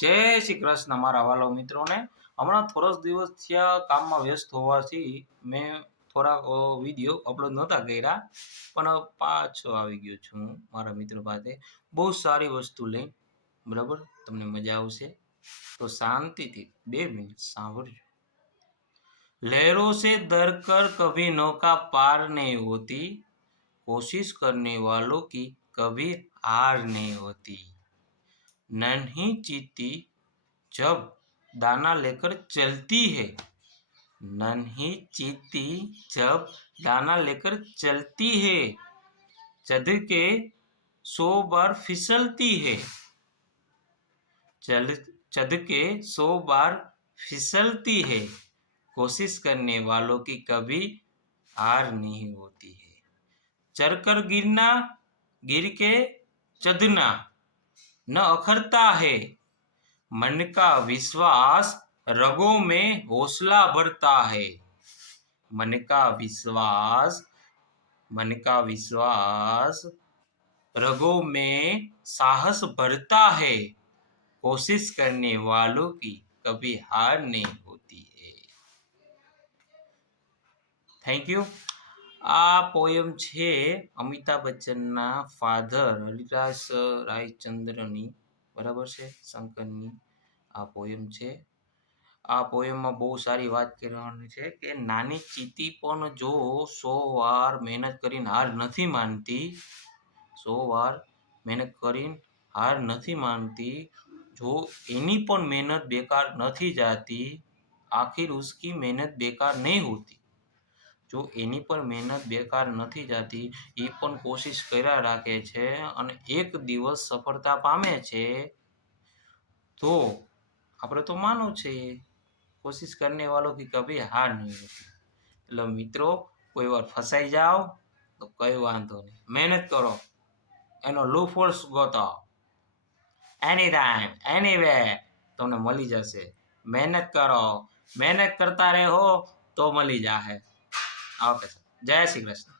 જય શ્રી કૃષ્ણ મારા વાલો મિત્રોને। હમણાં થોડા દિવસ થયા કામમાં વ્યસ્ત હોવાથી મેં થોડાક વિડીયો અપલોડ નહોતા કર્યા, પણ પાછો આવી ગયો છું મારા મિત્રો પાસે બહુ સારી વસ્તુ લઈને। બરાબર, તમને મજા આવશે તો શાંતિથી 2 મિનિટ સાંભળજો। लहरों से डर कर कभी नौका पार नहीं होती, कोशिश करने वालों की कभी हार नहीं होती। नन्ही चींटी जब दाना लेकर चलती है, नन्ही चींटी जब दाना लेकर चलती है, चढ़ के 100 बार फिसलती है, चढ़ के 100 बार फिसलती है, कोशिश करने वालों की कभी हार नहीं होती है। चढ़कर गिरना, गिर के चढ़ना न अखरता है, मन का विश्वास रगों में हौसला भरता है। मन का विश्वास रगों में साहस भरता है, कोशिश करने वालों की कभी हार नहीं होती है। Thank you. आ पोयम छे अमिताभ बच्चनना फाधर हरिदास रायचंद्रनी, बराबर है, शंकरनी आ पोयम छे। आ पोयम में बहुत सारी बात करवानी है कि नानी चीटी पण जो 100 वार मेहनत करीने हार नहीं मानती, 100 वार मेहनत करीने हार नहीं मानती, जो एनी पण मेहनत बेकार नहीं जाती, आखिर उसकी मेहनत बेकार नहीं होती। जो एनी पण मेहनत बेकार नहीं जाती, ए पण कोशिश कर्या राखे छे अने एक दिवस सफलता पामे छे, तो आपणे तो मानवुं छे कोशिश करने वालों की कभी हार नहीं होती। એટલે મિત્રો, કોઈ વાર ફસાઈ જાઓ તો કઈ વાંધો નહીં, મહેનત કરો, એનો લૂપહોલ્સ ગોતો, એની ટાઈમ એનીવે તમને મળી જશે। મહેનત કરો, મહેનત કરતા રહો તો મળી જાહે। ઓકે, જય શ્રી કૃષ્ણ।